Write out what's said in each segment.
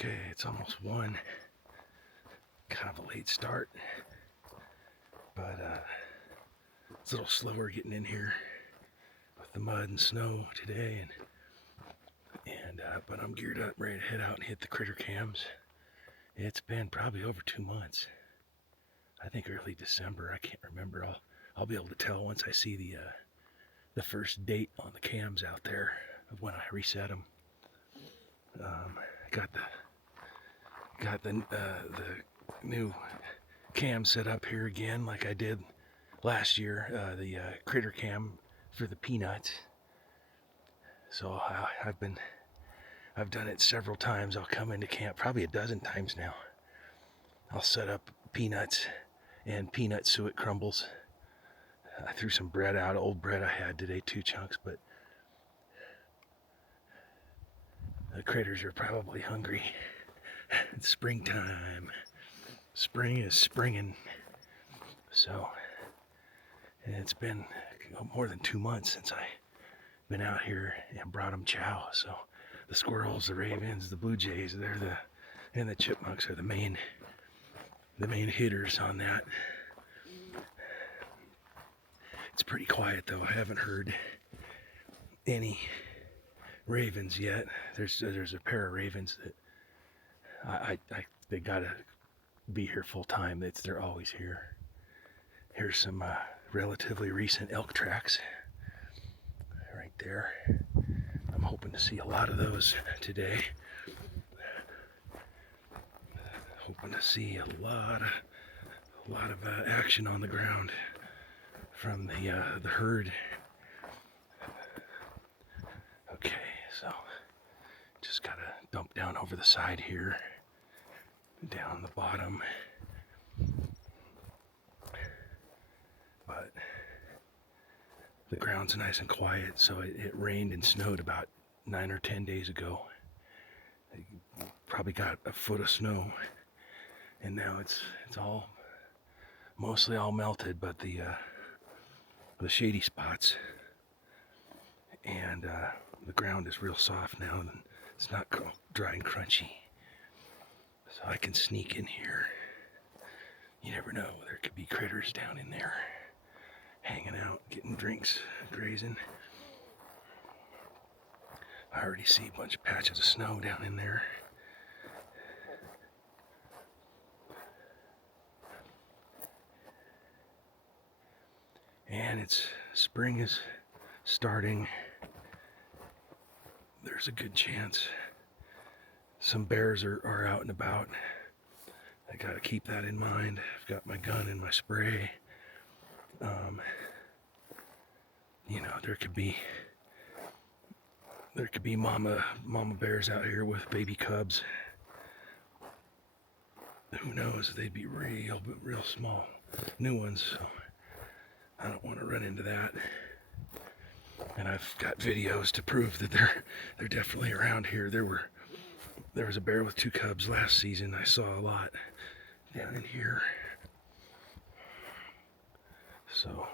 Okay, it's almost 1. Kind of a late start, but it's a little slower getting in here with the mud and snow today, but I'm geared up, ready to head out and hit the critter cams. It's been probably over 2 months. I think early December. I can't remember. I'll be able to tell once I see the first date on the cams out there of when I reset them. Got the new cam set up here again, like I did last year. The critter cam for the peanuts. So I've done it several times. I'll come into camp probably a dozen times now. I'll set up peanuts and peanut suet crumbles. I threw some bread out, old bread I had today, 2 chunks, but the critters are probably hungry. It's springtime. Spring is springing. So, and it's been more than 2 months since I've been out here and brought them chow. So the squirrels, the ravens, the blue jays, and the chipmunks are the main hitters on that. It's pretty quiet though. I haven't heard any ravens yet. There's a pair of ravens that they gotta be here full time. They're always here. Here's some relatively recent elk tracks right there. I'm hoping to see a lot of those today. Hoping to see a lot of action on the ground from the herd. Okay, so just gotta dump down over the side here, down the bottom. But the ground's nice and quiet, so it rained and snowed about 9 or 10 days ago. Probably got a foot of snow, and now it's mostly all melted, but the shady spots and the ground is real soft now, and it's not dry and crunchy, so I can sneak in here. You never know, there could be critters down in there hanging out, getting drinks, grazing. I already see a bunch of patches of snow down in there. And spring is starting. There's a good chance some bears are out and about. I gotta keep that in mind. I've got my gun and my spray. There could be mama bears out here with baby cubs. Who knows? They'd be real small, new ones. So I don't want to run into that. And I've got videos to prove that they're definitely around here. There was a bear with 2 cubs last season. I saw a lot down in here. So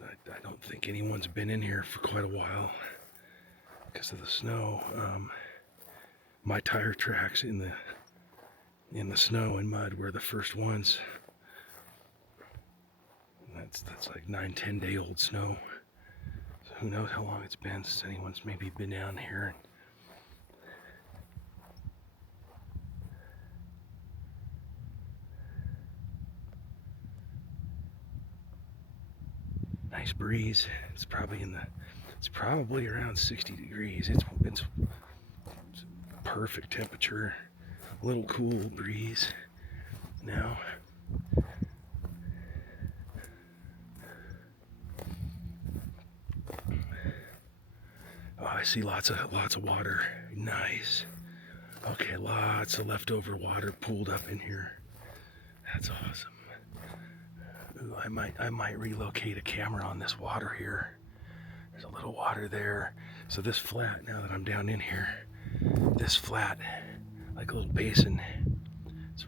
I don't think anyone's been in here for quite a while because of the snow. My tire tracks in the snow and mud were the first ones. That's like 9-10 day old snow. So who knows how long it's been since anyone's maybe been down here. Nice breeze. It's probably around 60 degrees. It's perfect temperature. A little cool breeze now. Oh, I see lots of water. Nice. Okay, lots of leftover water pooled up in here. That's awesome. Ooh, I might relocate a camera on this water here. There's a little water there. So this flat, now that I'm down in here, this flat, like a little basin, it's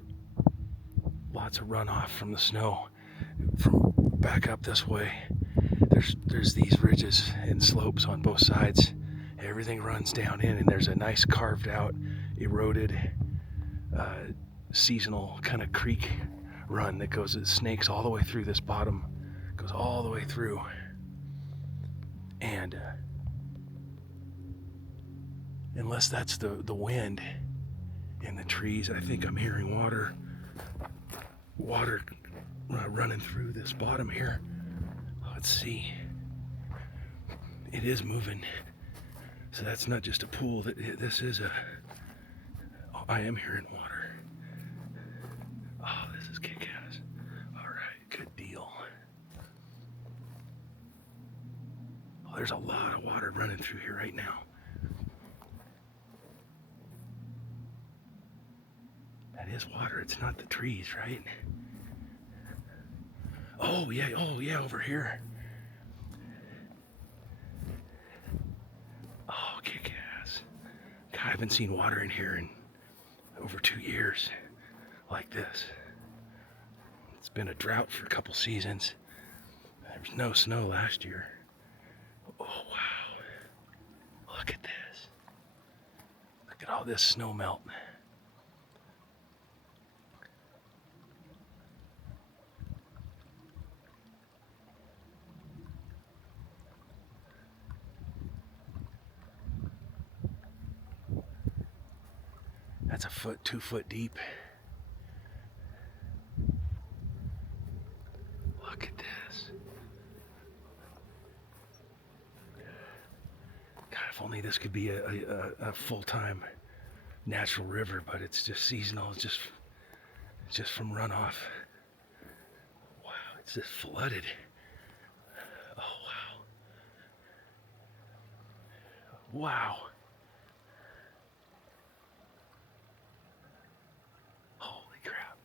lots of runoff from the snow from back up this way. there's these ridges and slopes on both sides. Everything runs down in, and there's a nice carved out, eroded, seasonal kind of creek run that goes, it snakes all the way through this bottom, goes all the way through. And unless that's the wind in the trees, I think I'm hearing water running through this bottom here. Let's see. It is moving. So that's not just a pool. This is a... Oh, I am hearing water. Oh, this is kick-ass. All right, good deal. Oh, there's a lot of water running through here right now. That is water. It's not the trees, right? Oh yeah, over here. Oh, kick-ass. God, I haven't seen water in here in over 2 years like this. It's been a drought for a couple seasons. There was no snow last year. Oh, wow. Look at this. Look at all this snow melt. That's a foot, 2 foot deep. Look at this. God, if only this could be a full-time natural river, but it's just seasonal. It's just from runoff. Wow, it's just flooded. Oh, wow. Wow. Holy crap.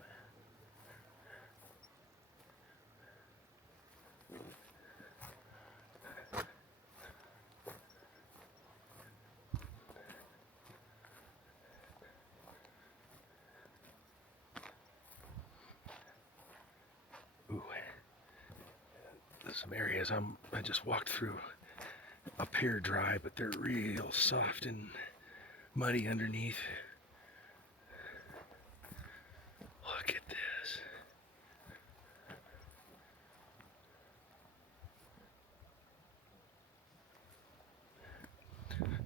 Ooh. There's some areas I just walked through up here dry, but they're real soft and muddy underneath. Look at this.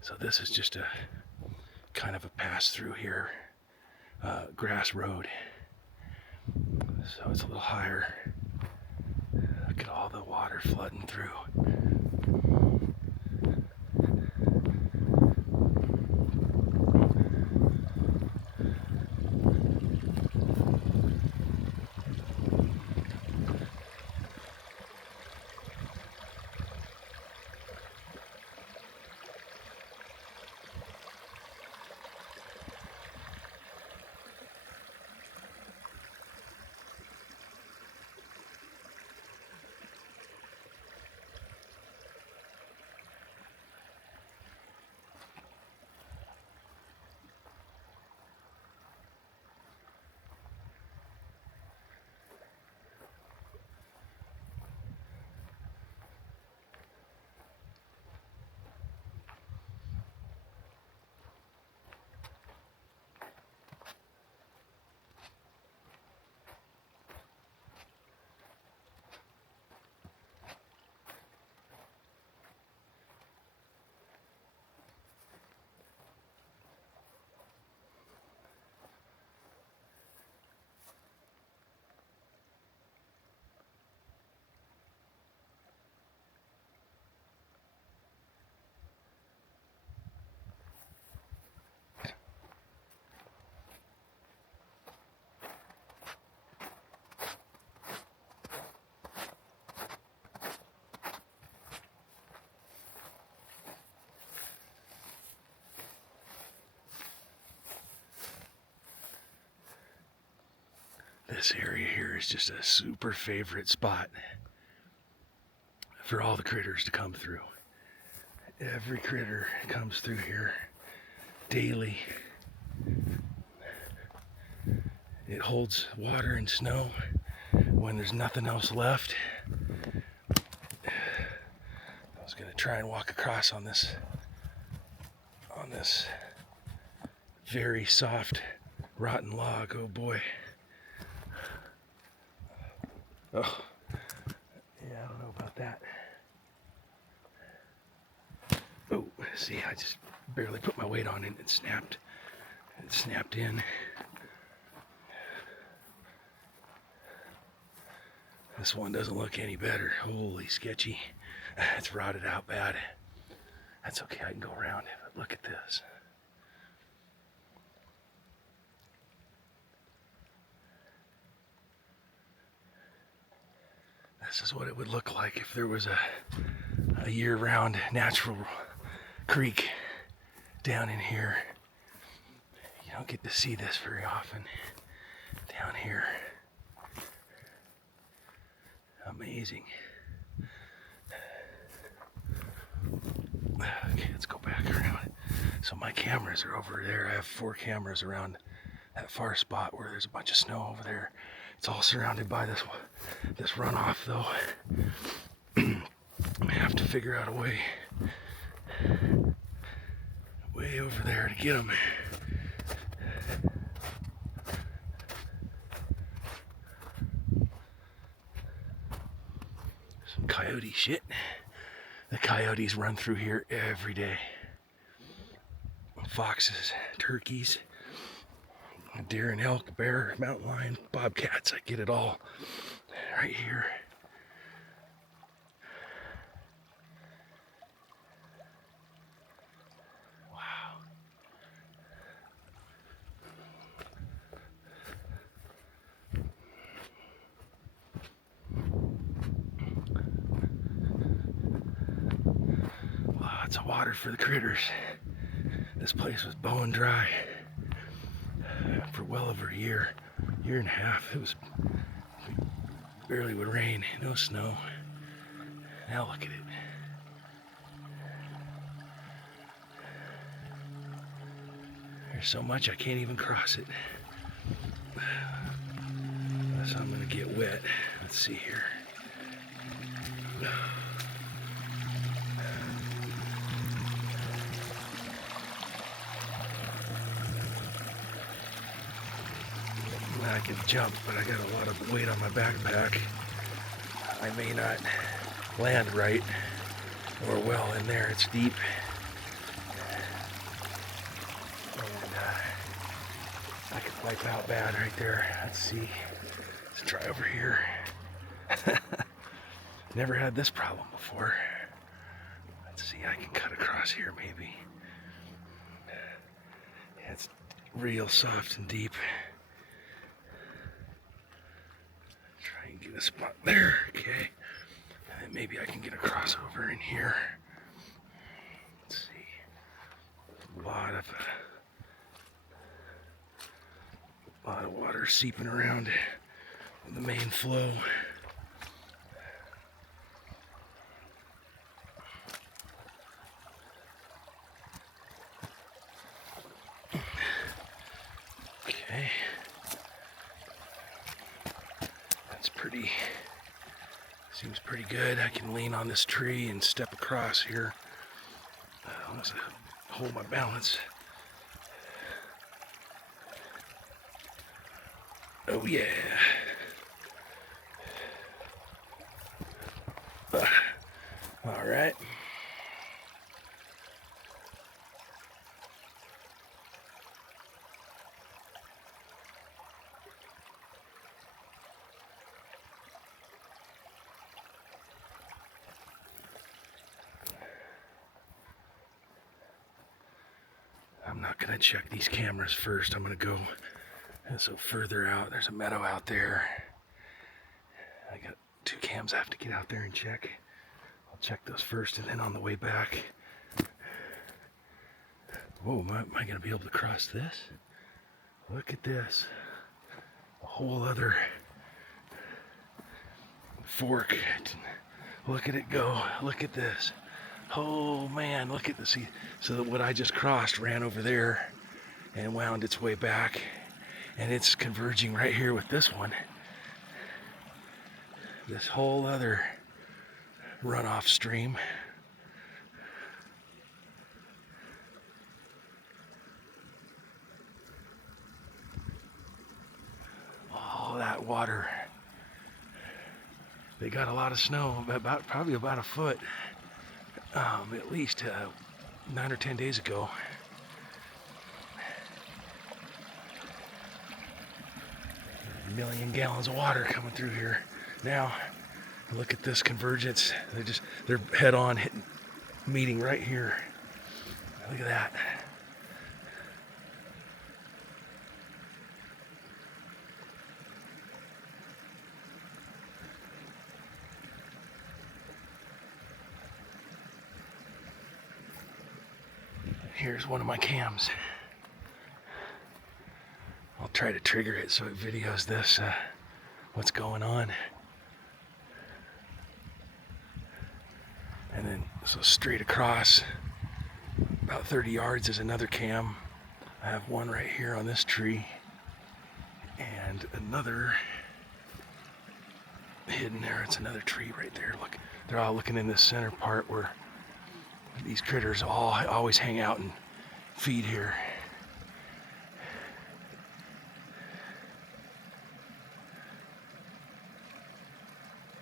So this is just a kind of a pass through here, grass road. So it's a little higher. Look at all the water flooding through. This area here is just a super favorite spot for all the critters to come through. Every critter comes through here daily. It holds water and snow when there's nothing else left. was gonna try and walk across on this very soft rotten log. Oh boy. Oh yeah, I don't know about that. Oh, see, I just barely put my weight on it and it snapped. It snapped in. This one doesn't look any better. Holy sketchy. It's rotted out bad. That's okay, I can go around it, but look at this. This is what it would look like if there was a year-round natural creek down in here. You don't get to see this very often down here. Amazing. Okay, let's go back around. So my cameras are over there. I have 4 cameras around that far spot where there's a bunch of snow over there. It's all surrounded by this runoff though. I have to figure out a way over there to get them. Some coyote shit. The coyotes run through here every day. Foxes, turkeys, deer and elk, bear, mountain lion, bobcats. I get it all right here. Wow. Lots of water for the critters. This place was bone dry for well over a year and a half. It was barely would rain, no snow. Now look at it. There's so much I can't even cross it. So I'm gonna get wet. Let's see here. I can jump, but I got a lot of weight on my backpack. I may not land right or well in there. It's deep. And I could wipe out bad right there. Let's see. Let's try over here. Never had this problem before. Let's see, I can cut across here maybe. Yeah, it's real soft and deep. Get a spot there, okay. And then maybe I can get a crossover in here. Let's see. A lot of water seeping around the main flow. Okay. Seems pretty good. I can lean on this tree and step across here. Unless I hold my balance. Oh yeah. All right. I'm not gonna check these cameras first. I'm gonna go so further out. There's a meadow out there. I got 2 cams I have to get out there and check. I'll check those first, and then on the way back. Whoa, am I gonna be able to cross this? Look at this. A whole other fork. Look at it go. Look at this. Oh man, look at this. So what I just crossed ran over there and wound its way back, and it's converging right here with this one. This whole other runoff stream. of that water. They got a lot of snow, probably about a foot, at least 9 or 10 days ago. A million gallons of water coming through here. Now, look at this convergence. They're head on meeting right here. Look at that. Here's one of my cams. I'll try to trigger it so it videos this, what's going on. And then, so straight across, about 30 yards is another cam. I have one right here on this tree, and another hidden there. It's another tree right there. Look, they're all looking in this center part where these critters always hang out and feed here.